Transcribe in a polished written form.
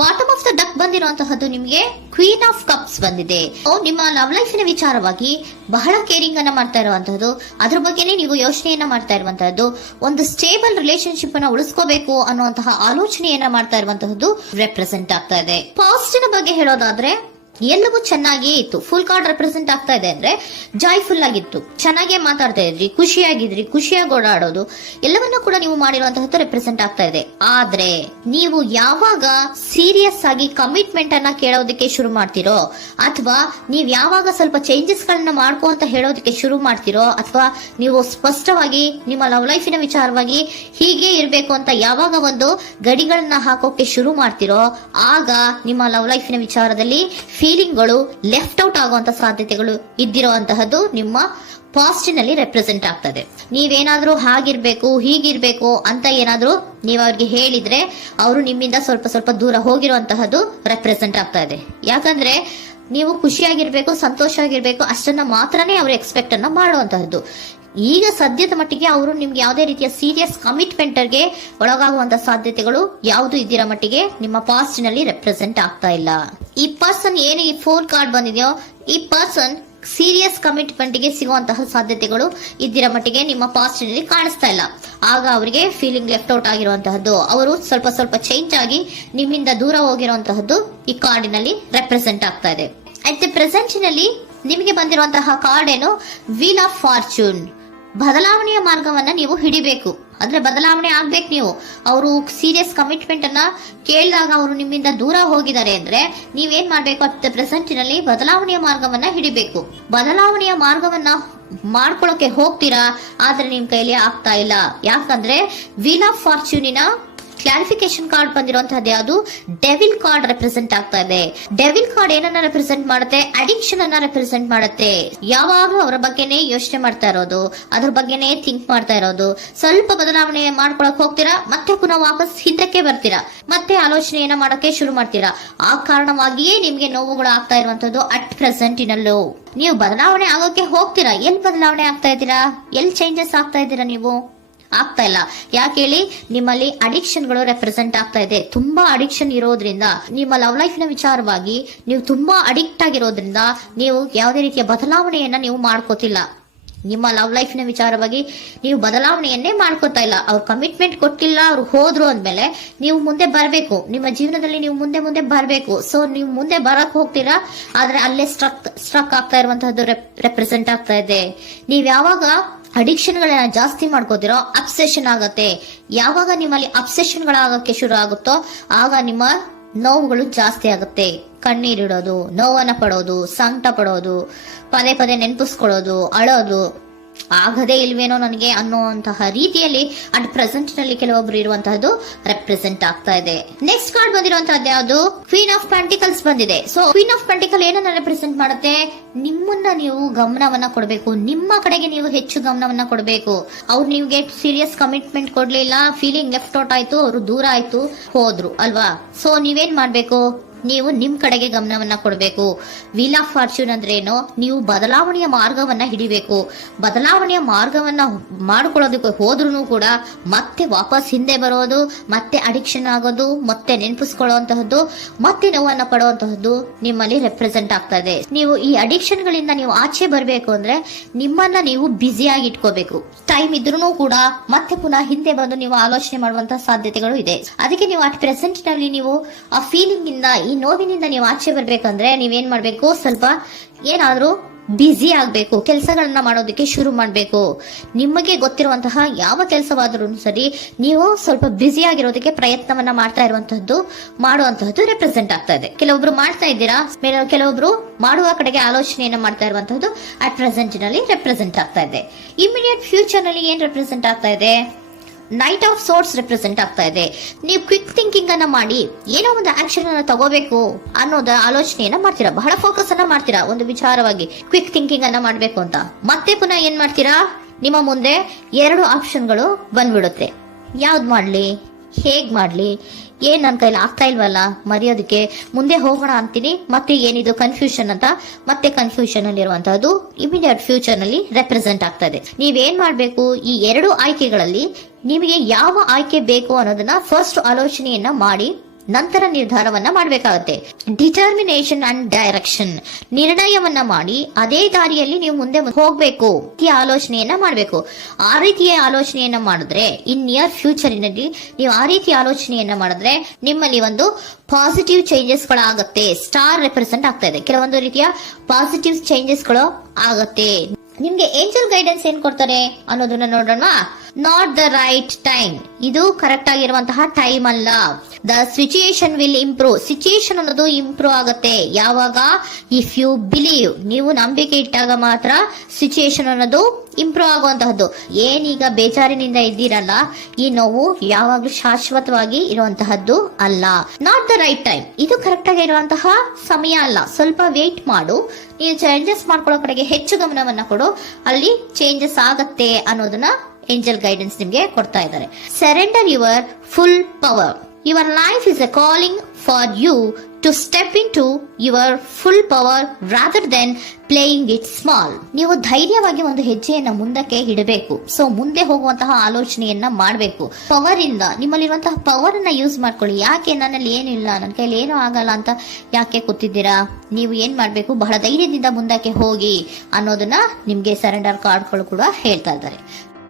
Bottom of the duck ಬಂದಿರುವಂತಹದ್ದು ನಿಮಗೆ queen of cups ಬಂದಿದೆ. ನಿಮ್ಮ ಲವ್ ಲೈಫಿನ ವಿಚಾರವಾಗಿ ಬಹಳ ಕೇರಿಂಗ್ ಅನ್ನ ಮಾಡ್ತಾ ಇರುವಂತಹದ್ದು, ಅದ್ರ ಬಗ್ಗೆನೇ ನೀವು ಯೋಚನೆಯನ್ನ ಮಾಡ್ತಾ ಇರುವಂತಹದ್ದು, ಒಂದು ಸ್ಟೇಬಲ್ ರಿಲೇಶನ್ಶಿಪ್ ಅನ್ನ ಉಳಿಸ್ಕೋಬೇಕು ಅನ್ನುವಂತಹ ಆಲೋಚನೆಯನ್ನ ಮಾಡ್ತಾ ಇರುವಂತಹದ್ದು ರೆಪ್ರೆಸೆಂಟ್ ಆಗ್ತಾ ಇದೆ. ಪಾಸಿಟಿವ್ ಬಗ್ಗೆ ಹೇಳೋದಾದ್ರೆ ಎಲ್ಲವೂ ಚೆನ್ನಾಗಿಯೇ ಇತ್ತು. ಫುಲ್ ಕಾರ್ಡ್ ರೆಪ್ರೆಸೆಂಟ್ ಆಗ್ತಾ ಇದೆ ಅಂದ್ರೆ ಜಾಯ್ಫುಲ್ ಆಗಿತ್ತು, ಚೆನ್ನಾಗೇ ಮಾತಾಡ್ತಾ ಇದ್ರಿ, ಖುಷಿಯಾಗಿದ್ರಿ, ಖುಷಿಯಾಗಿ ಓಡಾಡೋದು ಎಲ್ಲವನ್ನೂ ಕೂಡ ನೀವು ಮಾಡಿರುವಂತಹದ್ದು ರೆಪ್ರೆಸೆಂಟ್ ಆಗ್ತಾ ಇದೆ. ಆದ್ರೆ ನೀವು ಯಾವಾಗ ಸೀರಿಯಸ್ ಆಗಿ ಕಮಿಟ್ಮೆಂಟ್ ಅನ್ನ ಕೇಳೋದಕ್ಕೆ ಶುರು ಮಾಡ್ತಿರೋ, ಅಥವಾ ನೀವ್ ಯಾವಾಗ ಸ್ವಲ್ಪ ಚೇಂಜಸ್ ಗಳನ್ನ ಮಾಡ್ಕೋ ಅಂತ ಹೇಳೋದಕ್ಕೆ ಶುರು ಮಾಡ್ತಿರೋ, ಅಥವಾ ನೀವು ಸ್ಪಷ್ಟವಾಗಿ ನಿಮ್ಮ ಲವ್ ಲೈಫಿನ ವಿಚಾರವಾಗಿ ಹೀಗೆ ಇರಬೇಕು ಅಂತ ಯಾವಾಗ ಒಂದು ಗಡಿಗಳನ್ನ ಹಾಕೋಕೆ ಶುರು ಮಾಡ್ತಿರೋ, ಆಗ ನಿಮ್ಮ ಲವ್ ಲೈಫಿನ ವಿಚಾರದಲ್ಲಿ ಫೀಲಿಂಗ್ಗಳು ಲೆಫ್ಟ್ ಔಟ್ ಆಗುವಂತ ಸಾಧ್ಯತೆಗಳು ಇದ್ದಿರುವಂತಹದ್ದು ನಿಮ್ಮ ಪಾಸಿಟಿವ್ ನಲ್ಲಿ ರೆಪ್ರೆಸೆಂಟ್ ಆಗ್ತದೆ. ನೀವೇನಾದ್ರೂ ಹಾಗಿರ್ಬೇಕು ಹೀಗಿರ್ಬೇಕು ಅಂತ ಏನಾದ್ರೂ ನೀವು ಅವ್ರಿಗೆ ಹೇಳಿದ್ರೆ ಅವರು ನಿಮ್ಮಿಂದ ಸ್ವಲ್ಪ ಸ್ವಲ್ಪ ದೂರ ಹೋಗಿರುವಂತಹದ್ದು ರೆಪ್ರೆಸೆಂಟ್ ಆಗ್ತಾ ಇದೆ. ಯಾಕಂದ್ರೆ ನೀವು ಖುಷಿಯಾಗಿರ್ಬೇಕು, ಸಂತೋಷ ಆಗಿರ್ಬೇಕು, ಅಷ್ಟನ್ನ ಮಾತ್ರನೇ ಅವರು ಎಕ್ಸ್ಪೆಕ್ಟ್ ಅನ್ನ ಮಾಡುವಂತಹದ್ದು. ಈಗ ಸದ್ಯದ ಮಟ್ಟಿಗೆ ಅವರು ನಿಮ್ಗೆ ಯಾವುದೇ ರೀತಿಯ ಸೀರಿಯಸ್ ಕಮಿಟ್ಮೆಂಟ್ ಗೆ ಒಳಗಾಗುವಂತ ಸಾಧ್ಯತೆಗಳು ಯಾವುದು ಇದ್ದಿರೋ ಮಟ್ಟಿಗೆ ನಿಮ್ಮ ಪಾಸ್ಟ್ ನಲ್ಲಿ ರೆಪ್ರೆಸೆಂಟ್ ಆಗ್ತಾ ಇಲ್ಲ. ಈ ಪರ್ಸನ್ ಏನು ಈ 4 ಕಾರ್ಡ್ ಬಂದಿದೆಯೋ, ಈ ಪರ್ಸನ್ ಸೀರಿಯಸ್ ಕಮಿಟ್ಮೆಂಟ್ ಗೆ ಸಿಗುವಂತಹ ಸಾಧ್ಯತೆಗಳು ಇದ್ದಿರೋ ಮಟ್ಟಿಗೆ ನಿಮ್ಮ ಪಾಸ್ಟ್ ನಲ್ಲಿ ಕಾಣಿಸ್ತಾ ಇಲ್ಲ. ಆಗ ಅವರಿಗೆ ಫೀಲಿಂಗ್ ಲೆಫ್ಟ್ ಔಟ್ ಆಗಿರುವಂತಹದ್ದು, ಅವರು ಸ್ವಲ್ಪ ಸ್ವಲ್ಪ ಚೇಂಜ್ ಆಗಿ ನಿಮ್ಮಿಂದ ದೂರ ಹೋಗಿರುವಂತಹದ್ದು ಈ ಕಾರ್ಡಿನಲ್ಲಿ ರೆಪ್ರೆಸೆಂಟ್ ಆಗ್ತಾ ಇದೆ. ಅಟ್ ದಿ ಪ್ರೆಸೆಂಟ್ ನಲ್ಲಿ ನಿಮಗೆ ಬಂದಿರುವಂತಹ ಕಾರ್ಡ್ ಏನು, ವೀಲ್ ಆಫ್ ಫಾರ್ಚೂನ್. ಬದಲಾವಣೆಯ ಮಾರ್ಗವನ್ನ ನೀವು ಹಿಡಿಬೇಕು, ಅಂದ್ರೆ ಬದಲಾವಣೆ ಆಗ್ಬೇಕು. ನೀವು ಅವರು ಸೀರಿಯಸ್ ಕಮಿಟ್ಮೆಂಟ್ ಅನ್ನ ಕೇಳಿದಾಗ ಅವರು ನಿಮ್ಮಿಂದ ದೂರ ಹೋಗಿದ್ದಾರೆ ಅಂದ್ರೆ ನೀವೇನ್ ಮಾಡ್ಬೇಕು, ಅಟ್ ಪ್ರೆಸೆಂಟ್ ನಲ್ಲಿ ಬದಲಾವಣೆಯ ಮಾರ್ಗವನ್ನ ಹಿಡಿಬೇಕು. ಬದಲಾವಣೆಯ ಮಾರ್ಗವನ್ನ ಮಾಡ್ಕೊಳಕ್ಕೆ ಹೋಗ್ತೀರಾ, ಆದ್ರೆ ನಿಮ್ ಕೈಲಿ ಆಗ್ತಾ ಇಲ್ಲ. ಯಾಕಂದ್ರೆ ವೀಲ್ ಆಫ್ ಫಾರ್ಚೂನಿನ ಕ್ಲಾರಿಫಿಕೇಶನ್ ಕಾರ್ಡ್ ಬಂದಿರುವಂತಹದ್ದು ಯಾವುದು, ಡೆವಿಲ್ ಕಾರ್ಡ್ ರೆಪ್ರೆಸೆಂಟ್ ಆಗ್ತಾ ಇದೆ. ಡೆವಿಲ್ ಕಾರ್ಡ್ ಏನನ್ನ ರೆಪ್ರೆಸೆಂಟ್ ಮಾಡುತ್ತೆ, ಅಡಿಕ್ಷನ್ ಅನ್ನ ರೆಪ್ರೆಸೆಂಟ್ ಮಾಡುತ್ತೆ. ಯಾವಾಗ್ಲೂ ಅವರ ಬಗ್ಗೆನೇ ಯೋಚನೆ ಮಾಡ್ತಾ ಇರೋದು, ಅದ್ರ ಬಗ್ಗೆನೇ ಥಿಂಕ್ ಮಾಡ್ತಾ ಇರೋದು. ಸ್ವಲ್ಪ ಬದಲಾವಣೆ ಮಾಡ್ಕೊಳಕ್ ಹೋಗ್ತೀರಾ, ಮತ್ತೆ ಪುನಃ ವಾಪಸ್ ಹಿಂದಕ್ಕೆ ಬರ್ತೀರಾ, ಮತ್ತೆ ಆಲೋಚನೆಯನ್ನ ಮಾಡಕ್ಕೆ ಶುರು ಮಾಡ್ತೀರಾ. ಆ ಕಾರಣವಾಗಿಯೇ ನಿಮ್ಗೆ ನೋವುಗಳು ಆಗ್ತಾ ಇರುವಂತದ್ದು ಅಟ್ ಪ್ರೆಸೆಂಟ್ ಇನಲ್ಲೂ. ನೀವು ಬದಲಾವಣೆ ಆಗೋಕೆ ಹೋಗ್ತೀರಾ, ಎಲ್ಲಿ ಬದಲಾವಣೆ ಆಗ್ತಾ ಇದ್ದೀರಾ, ಎಲ್ಲಿ ಚೇಂಜಸ್ ಆಗ್ತಾ ಇದ್ದೀರಾ, ನೀವು ಆಗ್ತಾ ಇಲ್ಲ. ಯಾಕೆ ಹೇಳಿ, ನಿಮ್ಮಲ್ಲಿ ಅಡಿಕ್ಷನ್ ಗಳು ರೆಪ್ರೆಸೆಂಟ್ ಆಗ್ತಾ ಇದೆ. ತುಂಬಾ ಅಡಿಕ್ಷನ್ ಇರೋದ್ರಿಂದ, ನಿಮ್ಮ ಲವ್ ಲೈಫ್ ನ ವಿಚಾರವಾಗಿ ನೀವು ತುಂಬಾ ಅಡಿಕ್ಟ್ ಆಗಿರೋದ್ರಿಂದ ನೀವು ಯಾವುದೇ ರೀತಿಯ ಬದಲಾವಣೆಯನ್ನ ನೀವು ಮಾಡ್ಕೋತಿಲ್ಲ. ನಿಮ್ಮ ಲವ್ ಲೈಫ್ ನ ವಿಚಾರವಾಗಿ ನೀವು ಬದಲಾವಣೆಯನ್ನೇ ಮಾಡ್ಕೋತಾ ಇಲ್ಲ. ಅವ್ರು ಕಮಿಟ್ಮೆಂಟ್ ಕೊಟ್ಟಿಲ್ಲ, ಅವ್ರು ಹೋದ್ರು ಅಂದ್ಮೇಲೆ ನೀವು ಮುಂದೆ ಬರಬೇಕು, ನಿಮ್ಮ ಜೀವನದಲ್ಲಿ ನೀವು ಮುಂದೆ ಬರಬೇಕು. ಸೊ ನೀವು ಮುಂದೆ ಬರಕ್ ಹೋಗ್ತೀರಾ, ಆದ್ರೆ ಅಲ್ಲೇ ಸ್ಟ್ರಕ್ ಆಗ್ತಾ ಇರುವಂತಹದ್ದು ರೆಪ್ರೆಸೆಂಟ್ ಆಗ್ತಾ ಇದೆ. ನೀವ್ ಯಾವಾಗ ಅಡಿಕ್ಷನ್ ಗಳನ್ನ ಜಾಸ್ತಿ ಮಾಡ್ಕೋತಿರೋ ಅಬ್ಸೆಷನ್ ಆಗತ್ತೆ. ಯಾವಾಗ ನಿಮ್ಮಲ್ಲಿ ಅಬ್ಸೆಷನ್ ಗಳಾಗಕ್ಕೆ ಶುರು ಆಗುತ್ತೋ ಆಗ ನಿಮ್ಮ ನೋವುಗಳು ಜಾಸ್ತಿ ಆಗುತ್ತೆ. ಕಣ್ಣೀರಿಡೋದು, ನೋವನ್ನ ಪಡೋದು, ಸಂಕಟ ಪಡೋದು, ಪದೇ ಪದೇ ನೆನಪಿಸ್ಕೊಳ್ಳೋದು, ಅಳೋದು, ಆಗದೇ ಇಲ್ವೇನೋ ನನಗೆ ಅನ್ನುವಂತಹ ರೀತಿಯಲ್ಲಿ ಅಟ್ ಪ್ರೆಸೆಂಟ್ ನಲ್ಲಿ ಕೆಲವೊಬ್ರು ಇರುವಂತಹದ್ದು ರೆಪ್ರೆಸೆಂಟ್ ಆಗ್ತಾ ಇದೆ. ನೆಕ್ಸ್ಟ್ ಕಾರ್ಡ್ ಬಂದಿರುವಂತಹದ್ದು ಯಾವುದು, ಕ್ವೀನ್ ಆಫ್ ಪೆಂಟಿಕಲ್ಸ್ ಬಂದಿದೆ. ಸೊ ಕ್ವೀನ್ ಆಫ್ ಪೆಂಟಿಕಲ್ ಏನನ್ನ ರೆಪ್ರೆಸೆಂಟ್ ಮಾಡುತ್ತೆ, ನಿಮ್ಮನ್ನ ನೀವು ಗಮನವನ್ನ ಕೊಡಬೇಕು, ನಿಮ್ಮ ಕಡೆಗೆ ನೀವು ಹೆಚ್ಚು ಗಮನವನ್ನ ಕೊಡಬೇಕು. ಅವ್ರು ನಿಮ್ಗೆ ಸೀರಿಯಸ್ ಕಮಿಟ್ಮೆಂಟ್ ಕೊಡ್ಲಿಲ್ಲ, ಫೀಲಿಂಗ್ ಲೆಫ್ಟ್ ಔಟ್ ಆಯ್ತು, ಅವರು ದೂರ ಆಯ್ತು, ಹೋದ್ರು ಅಲ್ವಾ. ಸೊ ನೀವೇನ್ ಮಾಡ್ಬೇಕು, ನೀವು ನಿಮ್ ಕಡೆಗೆ ಗಮನವನ್ನ ಕೊಡಬೇಕು. ವೀಲ್ ಆಫ್ ಫಾರ್ಚೂನ್ ಅಂದ್ರೆ ಏನು, ನೀವು ಬದಲಾವಣೆಯ ಮಾರ್ಗವನ್ನ ಹಿಡಿಬೇಕು. ಬದಲಾವಣೆಯ ಮಾರ್ಗವನ್ನ ಮಾಡ್ಕೊಳ್ಳೋದಕ್ಕೆ ಹೋದ್ರೂ ಕೂಡ ಮತ್ತೆ ವಾಪಸ್ ಹಿಂದೆ ಬರೋದು, ಮತ್ತೆ ಅಡಿಕ್ಷನ್ ಆಗೋದು, ಮತ್ತೆ ನೆನಪಿಸ್ಕೊಳ್ಳುವಂತಹದ್ದು, ಮತ್ತೆ ನೋವನ್ನ ಪಡುವಂತಹದ್ದು ನಿಮ್ಮಲ್ಲಿ ರೆಪ್ರೆಸೆಂಟ್ ಆಗ್ತಾ ಇದೆ. ನೀವು ಈ ಅಡಿಕ್ಷನ್ ಗಳಿಂದ ನೀವು ಆಚೆ ಬರಬೇಕು ಅಂದ್ರೆ ನಿಮ್ಮನ್ನ ನೀವು ಬ್ಯುಸಿಯಾಗಿ ಇಟ್ಕೋಬೇಕು. ಟೈಮ್ ಇದ್ರೂ ಕೂಡ ಮತ್ತೆ ಪುನಃ ಹಿಂದೆ ಬಂದು ನೀವು ಆಲೋಚನೆ ಮಾಡುವಂತಹ ಸಾಧ್ಯತೆಗಳು ಇದೆ. ಅದಕ್ಕೆ ನೀವು ಅಟ್ ಪ್ರೆಸೆಂಟ್ ನಲ್ಲಿ ನೀವು ಆ ಫೀಲಿಂಗ್ ಇಂದ, ಈ ನೋವಿನಿಂದ ನೀವು ಆಚೆ ಬರ್ಬೇಕಂದ್ರೆ ನೀವೇನ್ ಮಾಡ್ಬೇಕು, ಸ್ವಲ್ಪ ಏನಾದ್ರೂ ಬ್ಯುಸಿ ಆಗ್ಬೇಕು, ಕೆಲಸಗಳನ್ನ ಮಾಡೋದಕ್ಕೆ ಶುರು ಮಾಡ್ಬೇಕು. ನಿಮಗೆ ಗೊತ್ತಿರುವಂತಹ ಯಾವ ಕೆಲಸವಾದ್ರೂ ಸರಿ, ನೀವು ಸ್ವಲ್ಪ ಬ್ಯುಸಿ ಆಗಿರೋದಕ್ಕೆ ಪ್ರಯತ್ನವನ್ನ ಮಾಡ್ತಾ ಇರುವಂತಹದ್ದು, ಮಾಡುವಂತಹದ್ದು ರೆಪ್ರೆಸೆಂಟ್ ಆಗ್ತಾ ಇದೆ. ಕೆಲವೊಬ್ರು ಮಾಡ್ತಾ ಇದ್ದೀರಾ, ಕೆಲವೊಬ್ರು ಮಾಡುವ ಕಡೆಗೆ ಆಲೋಚನೆಯನ್ನ ಮಾಡ್ತಾ ಇರುವಂತಹದ್ದು ಅಟ್ ಪ್ರೆಸೆಂಟ್ ನಲ್ಲಿ ರೆಪ್ರೆಸೆಂಟ್ ಆಗ್ತಾ ಇದೆ. ಇಮಿಡಿಯೇಟ್ ಫ್ಯೂಚರ್ ನಲ್ಲಿ ಏನ್ ರೆಪ್ರೆಸೆಂಟ್ ಆಗ್ತಾ ಇದೆ, ನೈಟ್ ಆಫ್ ಸೋರ್ಟ್ಸ್ ರೆಪ್ರೆಸೆಂಟ್ ಆಗ್ತಾ ಇದೆ. ನೀವು ಕ್ವಿಕ್ ಥಿಂಕಿಂಗ್ ಅನ್ನ ಮಾಡಿ ಏನೋ ಒಂದು ಆಕ್ಷನ್ ಅನ್ನ ತಗೋಬೇಕು ಅನ್ನೋದ ಆಲೋಚನೆಯನ್ನ ಮಾಡ್ತೀರಾ, ಬಹಳ ಫೋಕಸ್ ಅನ್ನ ಮಾಡ್ತೀರಾ ಒಂದು ವಿಚಾರವಾಗಿ, ಕ್ವಿಕ್ ಥಿಂಕಿಂಗ್ ಅನ್ನ ಮಾಡ್ಬೇಕು ಅಂತ. ಮತ್ತೆ ಪುನಃ ಏನ್ ಮಾಡ್ತೀರಾ, ನಿಮ್ಮ ಮುಂದೆ 2 ಆಪ್ಷನ್ಗಳು ಬಂದ್ಬಿಡುತ್ತೆ. ಯಾವ್ದು ಮಾಡ್ಲಿ, ಹೇಗ್ ಮಾಡ್ಲಿ, ಏನ್ ನನ್ನ ಕೈಲಿ ಆಗ್ತಾ ಇಲ್ವಲ್ಲ ಮರೆಯೋದಕ್ಕೆ, ಮುಂದೆ ಹೋಗೋಣ ಅಂತೀನಿ, ಮತ್ತೆ ಏನಿದು ಕನ್ಫ್ಯೂಷನ್ ಅಂತ ಮತ್ತೆ ಕನ್ಫ್ಯೂಷನ್ ಅಲ್ಲಿ ಇರುವಂತಹದ್ದು ಇಮಿಡಿಯೇಟ್ ಫ್ಯೂಚರ್ ನಲ್ಲಿ ರೆಪ್ರೆಸೆಂಟ್ ಆಗ್ತಾ ಇದೆ. ನೀವೇನ್ ಮಾಡ್ಬೇಕು, ಈ 2 ಆಯ್ಕೆಗಳಲ್ಲಿ ನಿಮಗೆ ಯಾವ ಆಯ್ಕೆ ಬೇಕು ಅನ್ನೋದನ್ನ ಫಸ್ಟ್ ಆಲೋಚನೆಯನ್ನ ಮಾಡಿ ನಂತರ ನಿರ್ಧಾರವನ್ನ ಮಾಡಬೇಕಾಗುತ್ತೆ. ಡಿಟರ್ಮಿನೇಷನ್ ಅಂಡ್ ಡೈರೆಕ್ಷನ್, ನಿರ್ಣಯವನ್ನ ಮಾಡಿ ಅದೇ ದಾರಿಯಲ್ಲಿ ನೀವು ಮುಂದೆ ಹೋಗ್ಬೇಕು. ಈ ಆಲೋಚನೆಯನ್ನ ಮಾಡಬೇಕು. ಆ ರೀತಿಯ ಆಲೋಚನೆಯನ್ನ ಮಾಡಿದ್ರೆ ಇನ್ ನಿಯರ್ ಫ್ಯೂಚರಿನಲ್ಲಿ ನೀವು ಆ ರೀತಿಯ ಆಲೋಚನೆಯನ್ನ ಮಾಡಿದ್ರೆ ನಿಮ್ಮಲ್ಲಿ ಒಂದು ಪಾಸಿಟಿವ್ ಚೇಂಜಸ್ ಗಳಾಗತ್ತೆ. ಸ್ಟಾರ್ ರೆಪ್ರೆಸೆಂಟ್ ಆಗ್ತಾ ಇದೆ, ಕೆಲವೊಂದು ರೀತಿಯ ಪಾಸಿಟಿವ್ ಚೇಂಜಸ್ ಗಳು ಆಗತ್ತೆ. ನಿಮ್ಗೆ ಏಂಜಲ್ ಗೈಡೆನ್ಸ್ ಏನ್ ಕೊಡ್ತಾರೆ ಅನ್ನೋದನ್ನ ನೋಡೋಣ. ನಾಟ್ ದ ರೈಟ್ ಟೈಮ್, ಇದು ಕರೆಕ್ಟ್ ಆಗಿರುವಂತಹ ಟೈಮ್ ಅಲ್ಲ. The situation will improve, situation ಅನ್ನೋದು ಇಂಪ್ರೂವ್ ಆಗುತ್ತೆ ಯಾವಾಗ, ಇಫ್ ಯು ಬಿಲೀವ್, ನೀವು ನಂಬಿಕೆ ಇಟ್ಟಾಗ ಮಾತ್ರ ಸಿಚುಯೇಷನ್ ಅನ್ನೋದು ಇಂಪ್ರೂವ್ ಆಗುವಂತಹದ್ದು. ಏನೀಗ ಬೇಜಾರಿನಿಂದ ಇದ್ದೀರಲ್ಲ, ಈ ನೋವು ಯಾವಾಗ್ಲೂ ಶಾಶ್ವತವಾಗಿ ಇರುವಂತಹದ್ದು ಅಲ್ಲ. ನಾಟ್ ದ ರೈಟ್ ಟೈಮ್, ಇದು ಕರೆಕ್ಟ್ ಆಗಿ ಇರುವಂತಹ ಸಮಯ ಅಲ್ಲ. ಸ್ವಲ್ಪ ವೇಟ್ ಮಾಡು, ನೀವು ಚೇಂಜಸ್ ಮಾಡ್ಕೊಳ್ಳೋ ಕಡೆಗೆ ಹೆಚ್ಚು ಗಮನವನ್ನ ಕೊಡು, ಅಲ್ಲಿ ಚೇಂಜಸ್ ಆಗತ್ತೆ ಅನ್ನೋದನ್ನ ಏಂಜಲ್ ಗೈಡೆನ್ಸ್ ನಿಮ್ಗೆ ಕೊಡ್ತಾ ಇದ್ದಾರೆ. Surrender your full power. Your life is a calling for you to step into your full power rather than playing it small. ನೀವು ಧೈರ್ಯವಾಗಿ ಒಂದು ಹೆಜ್ಜೆಯನ್ನ ಮುಂದಕ್ಕೆ ಇಡಬೇಕು. ಸೊ ಮುಂದೆ ಹೋಗುವಂತಹ ಆಲೋಚನೆಯನ್ನ ಮಾಡಬೇಕು. ಪವರ್ ಇಂದ, ನಿಮ್ಮಲ್ಲಿರುವಂತಹ ಪವರ್ ಅನ್ನ ಯೂಸ್ ಮಾಡ್ಕೊಳ್ಳಿ. ಯಾಕೆ ನನ್ನಲ್ಲಿ ಏನಿಲ್ಲ, ನನ್ನ ಕೈಲಿ ಏನೂ ಆಗಲ್ಲ ಅಂತ ಯಾಕೆ ಕೂತಿದ್ದೀರಾ? ನೀವು ಏನ್ ಮಾಡ್ಬೇಕು, ಬಹಳ ಧೈರ್ಯದಿಂದ ಮುಂದಕ್ಕೆ ಹೋಗಿ ಅನ್ನೋದನ್ನ ನಿಮ್ಗೆ ಸರೆಂಡರ್ ಕಾರ್ಡ್ಗಳು ಕೂಡ ಹೇಳ್ತಾ ಇದ್ದಾರೆ.